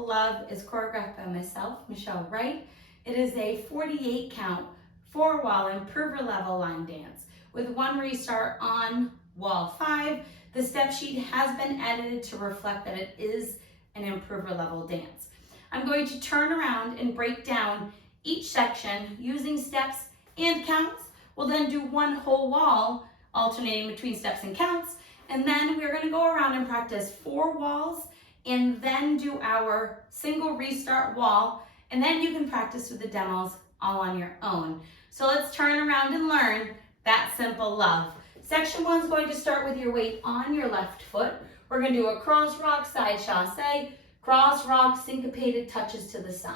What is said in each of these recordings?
Simple Love is choreographed by myself, Michelle Wright. It is a 48 count, 4-wall improver level line dance with one restart on wall 5. The step sheet has been edited to reflect that it is an improver level dance. I'm going to turn around and break down each section using steps and counts. We'll then do one whole wall alternating between steps and counts, and then we're going to go around and practice 4 walls and then do our single restart wall, and then you can practice with the demos all on your own. So let's turn around and learn that Simple Love. Section 1 is going to start with your weight on your left foot. We're going to do a cross rock side chassé, cross rock syncopated touches to the side.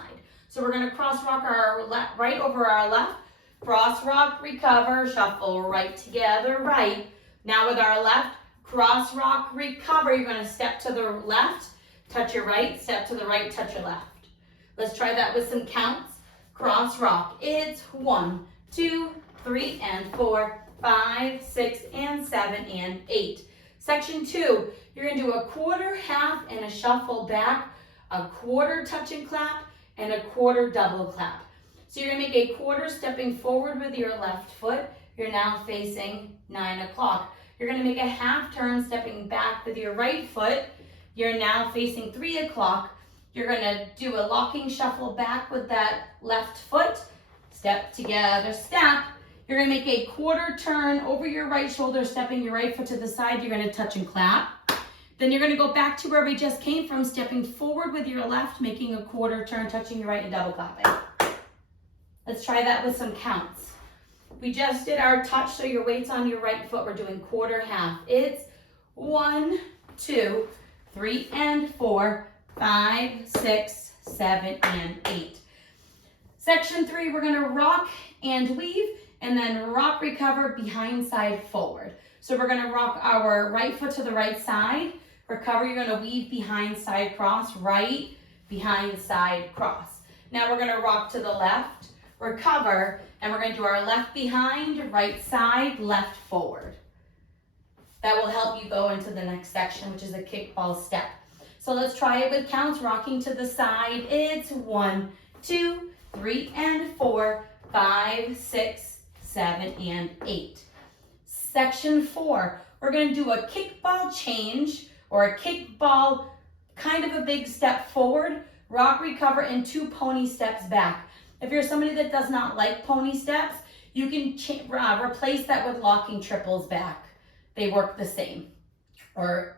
So we're going to cross rock our right over our left, cross rock, recover, shuffle right together, right. Now with our left, cross rock, recover. You're going to step to the left, touch your right, step to the right, touch your left. Let's try that with some counts. Cross rock. It's 1, 2, 3, and 4, 5, 6, and 7, and 8. Section 2, you're going to do a quarter, half, and a shuffle back, a quarter touch and clap, and a quarter double clap. So you're going to make a quarter stepping forward with your left foot. You're now facing 9 o'clock. You're going to make a half turn stepping back with your right foot. You're now facing 3 o'clock. You're going to do a locking shuffle back with that left foot. Step together, step. You're going to make a quarter turn over your right shoulder, stepping your right foot to the side. You're going to touch and clap. Then you're going to go back to where we just came from, stepping forward with your left, making a quarter turn, touching your right, and double clapping. Let's try that with some counts. We just did our touch, so your weight's on your right foot. We're doing quarter, half. It's 1, 2, 3, and 4, 5, 6, 7, and 8. Section 3, we're going to rock and weave, and then rock, recover, behind, side, forward. So we're going to rock our right foot to the right side. Recover, you're going to weave behind, side, cross, right, behind, side, cross. Now we're going to rock to the left, recover, and we're going to do our left behind, right side, left forward. That will help you go into the next section, which is a kickball step. So let's try it with counts, rocking to the side. It's 1, 2, 3, and 4, 5, 6, 7, and 8. Section 4, we're going to do a kickball change or a kickball, kind of a big step forward, rock, recover, and 2 pony steps back. If you're somebody that does not like pony steps, you can replace that with locking triples back. They work the same. Or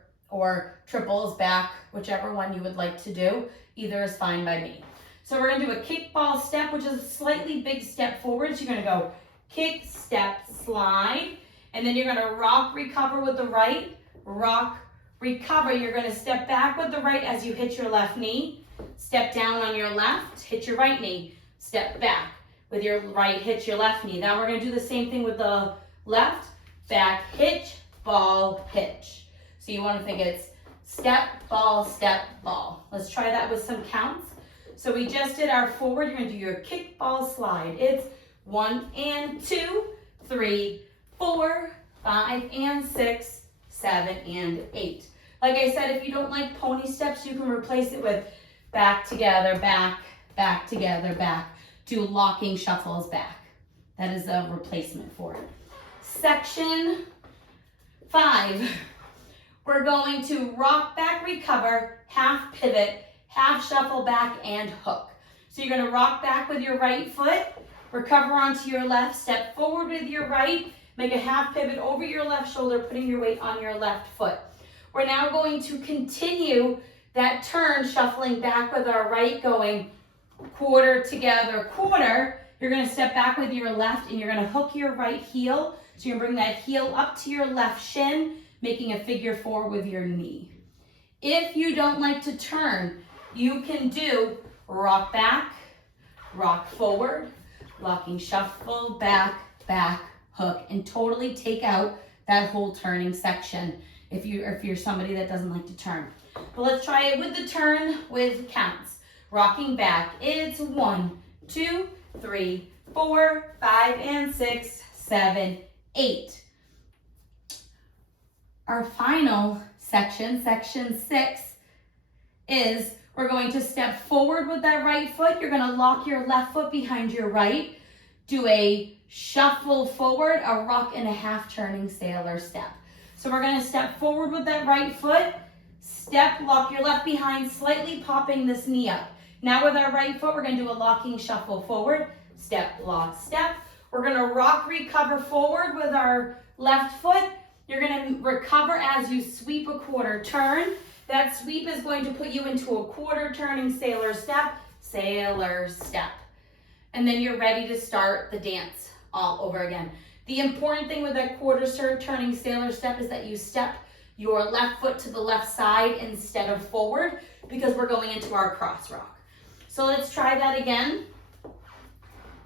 triples back, whichever one you would like to do. Either is fine by me. So we're going to do a kickball step, which is a slightly big step forward. So you're going to go kick, step, slide, and then you're going to rock, recover with the right, rock, recover. You're going to step back with the right as you hit your left knee, step down on your left, hit your right knee, step back with your right, hit your left knee. Now we're going to do the same thing with the left, back, hitch, ball, hitch. So you want to think it's step, ball, ball. Let's try that with some counts. So we just did our forward. You're going to do your kickball slide. It's 1 and 2, 3, 4, 5, and 6, 7, and 8. Like I said, if you don't like pony steps, you can replace it with back together, back together, back. Do locking shuffles back. That is a replacement for it. Section 5. We're going to rock back, recover, half pivot, half shuffle back, and hook. So you're going to rock back with your right foot, recover onto your left, step forward with your right, make a half pivot over your left shoulder, putting your weight on your left foot. We're now going to continue that turn, shuffling back with our right, going quarter together, quarter. You're going to step back with your left, and you're going to hook your right heel. So you're going to bring that heel up to your left shin, making a figure 4 with your knee. If you don't like to turn, you can do rock back, rock forward, locking shuffle, back, hook, and totally take out that whole turning section if you're somebody that doesn't like to turn. But let's try it with the turn with counts. Rocking back, it's 1, 2, 3, 4, 5, and 6, 7, 8. Our final section, section 6, is We're going to step forward with that right foot. You're gonna lock your left foot behind your right. Do a shuffle forward, a rock and a half turning sailor step. So we're gonna step forward with that right foot, step, lock your left behind, slightly popping this knee up. Now with our right foot, we're gonna do a locking shuffle forward, step, lock, step. We're gonna rock, recover forward with our left foot. You're gonna recover as you sweep a quarter turn. That sweep is going to put you into a quarter turning sailor step, and then you're ready to start the dance all over again. The important thing with that quarter turning sailor step is that you step your left foot to the left side instead of forward, because we're going into our cross rock. So let's try that again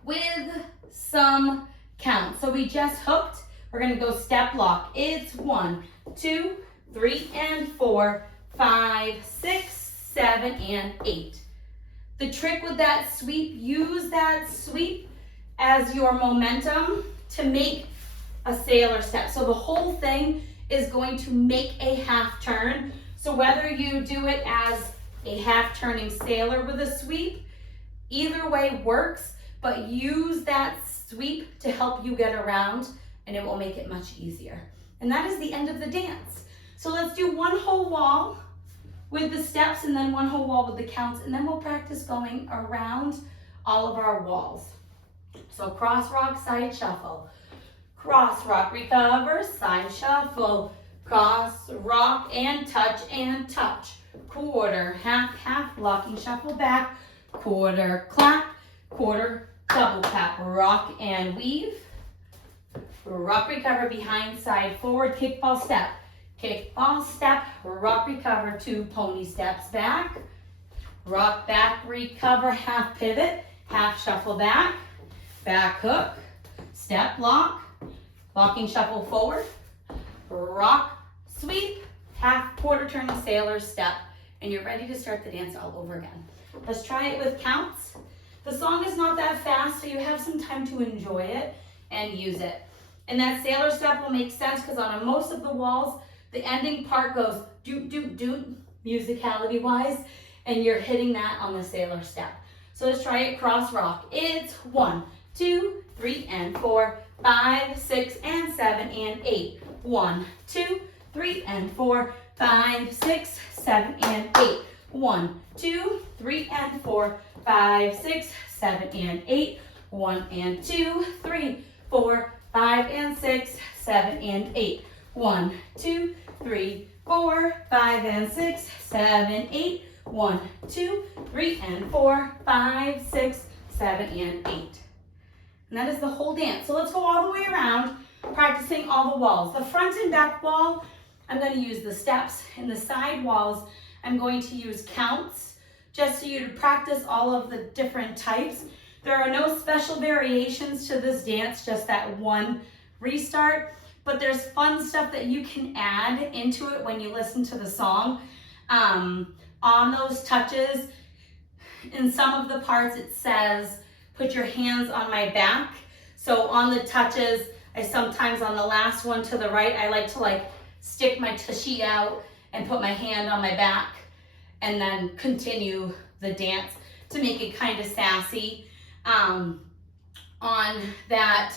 with some count. So we just hooked. We're gonna go step, lock. It's 1, 2, 3, and 4, 5, 6, 7, and 8. The trick with that sweep, use that sweep as your momentum to make a sailor step. So the whole thing is going to make a half turn. So whether you do it as a half turning sailor with a sweep, either way works, but use that sweep to help you get around, and it will make it much easier. And that is the end of the dance. So let's do one whole wall with the steps and then one whole wall with the counts, and then we'll practice going around all of our walls. So cross rock, side shuffle. Cross rock, recover, side shuffle. Cross rock and touch, quarter, half, half, locking shuffle back, quarter, clap, quarter, double tap, rock and weave. Rock, recover, behind, side, forward, kickball step. Kickball step, rock, recover, 2 pony steps back. Rock back, recover, half pivot, half shuffle back. Back hook, step, lock, locking shuffle forward. Rock, sweep, half quarter turning sailor step. And you're ready to start the dance all over again. Let's try it with counts. The song is not that fast, so you have some time to enjoy it and use it. And that sailor step will make sense because on most of the walls, the ending part goes doot, doot, doot, musicality wise, and you're hitting that on the sailor step. So let's try it cross rock. It's 1, 2, 3, and 4, 5, 6, and 7, and 8. 1, 2, 3, and 4, 5, 6, 7, and 8. 1, 2, 3, and 4, 5, 6, 7, and 8. 1 and 2, 3, 4, 5, and 6, 7, and 8. 1, 2, 3, 4, 5, and 6, 7, 8. 1, 2, 3, and 4, 5, 6, 7, and 8. And that is the whole dance. So let's go all the way around, practicing all the walls. The front and back wall, I'm going to use the steps. In the side walls, I'm going to use counts, just so you to practice all of the different types. There are no special variations to this dance, just that one restart. But there's fun stuff that you can add into it when you listen to the song. On those touches, in some of the parts it says, put your hands on my back. So on the touches, I sometimes on the last one to the right, I like to stick my tushy out and put my hand on my back and then continue the dance to make it kind of sassy. On that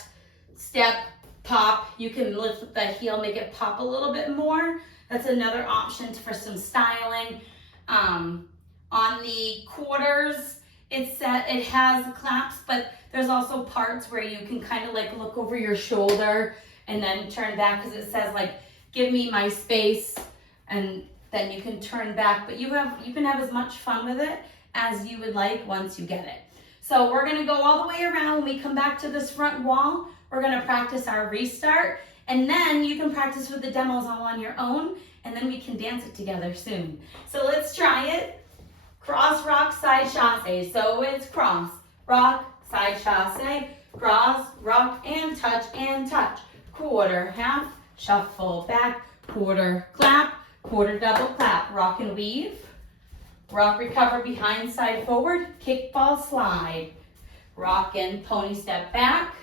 step, pop, you can lift the heel, make it pop a little bit more. That's another option for some styling. On the quarters, it has claps, but there's also parts where you can kind of look over your shoulder and then turn back, because it says give me my space, and then you can turn back. But you can have as much fun with it as you would like once you get it. So we're gonna go all the way around. When we come back to this front wall, we're gonna practice our restart, and then you can practice with the demos all on your own, and then we can dance it together soon. So let's try it. Cross, rock, side, chasse. So it's cross, rock, side, chasse, cross, rock, and touch, quarter, half, shuffle back, quarter, clap, quarter, double clap, rock and weave, rock, recover, behind, side, forward, kickball, slide, rock and pony step back,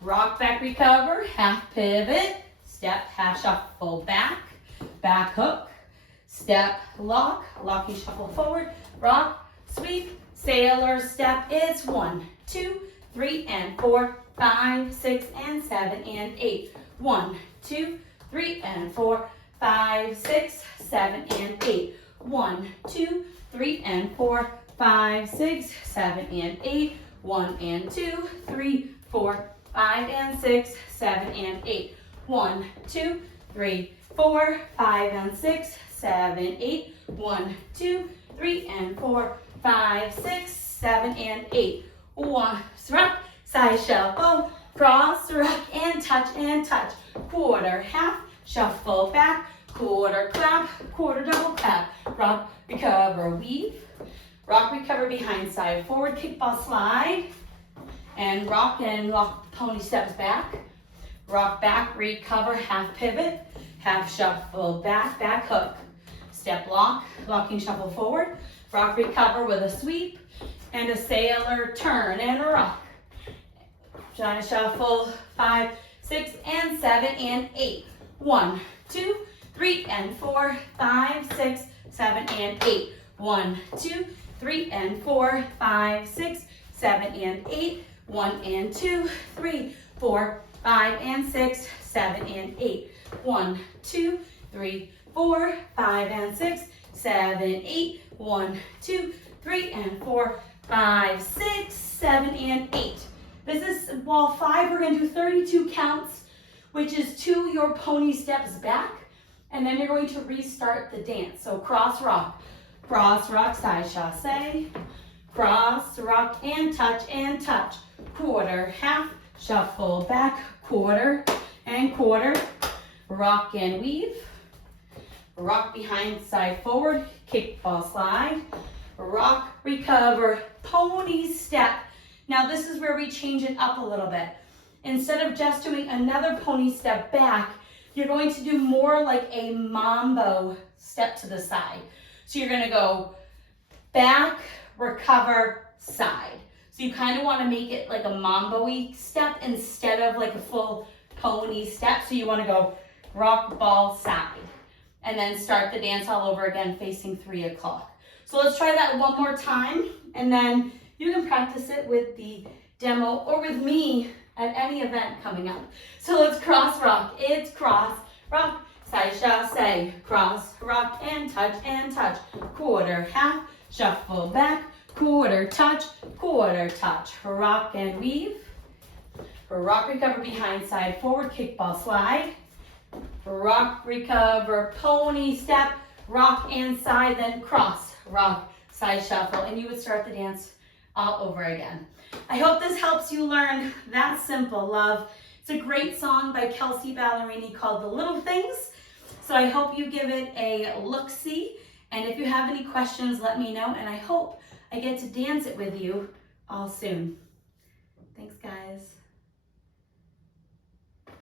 rock, back, recover, half pivot, step, half shuffle back, back hook, step, lock, locking shuffle forward, rock, sweep, sailor step. It's 1, 2, 3, and 4, 5, 6, and 7, and 8. 1, 2, 3, and 4, 5, 6, 7, and 8. 1, 2, 3, and 4, 5, 6, 7, and 8. 1 and 2, 3, 4, 5, and 6, 7, and 8. 1, 2, 3, 4, 5, and 6, 7, 8. 1, 2, 3, and 4, 5, 6, 7, and 8. 1, rock, side shuffle, cross, rock, and touch, quarter, half, shuffle back, quarter clap, quarter double clap, rock, recover, weave, rock, recover, behind, side, forward, kickball slide, and lock, pony steps back, rock back, recover, half pivot, half shuffle back, back hook, step lock, locking shuffle forward, rock, recover with a sweep, and a sailor turn and a rock. Giant shuffle, 5, 6, and 7, and 8. 1, 2, 3, and 4, 5, 6, 7, and 8. 1, 2, 3, and 4, 5, 6, 7, and 8. 1 and 2, 3, 4, 5, and 6, 7, and 8. 1, 2, 3, 4, 5, and 6, 7, 8. 1, 2, 3, and 4, 5, 6, 7, and 8. This is wall 5. We're going to do 32 counts, which is 2 your pony steps back, and then you're going to restart the dance. So cross, rock, side chasse, cross, rock, and touch, quarter, half, shuffle back, quarter, and quarter, rock and weave, rock behind, side forward, kickball slide, rock, recover, pony step. Now this is where we change it up a little bit. Instead of just doing another pony step back, you're going to do more like a mambo step to the side. So you're gonna go back, recover, side. So you kind of want to make it like a mambo-y step instead of like a full pony step. So you want to go rock, ball, side, and then start the dance all over again facing 3 o'clock. So let's try that one more time, and then you can practice it with the demo or with me at any event coming up. So let's cross rock. It's cross, rock, side chasse, cross, rock, and touch, quarter, half, shuffle back, quarter, touch, rock and weave, rock, recover, behind, side, forward, kickball slide, rock, recover, pony step, rock and side, then cross, rock, side shuffle, and you would start the dance all over again. I hope this helps you learn That Simple, Love. It's a great song by Kelsey Ballerini called The Little Things. So I hope you give it a look-see. And if you have any questions, let me know. And I hope I get to dance it with you all soon. Thanks, guys.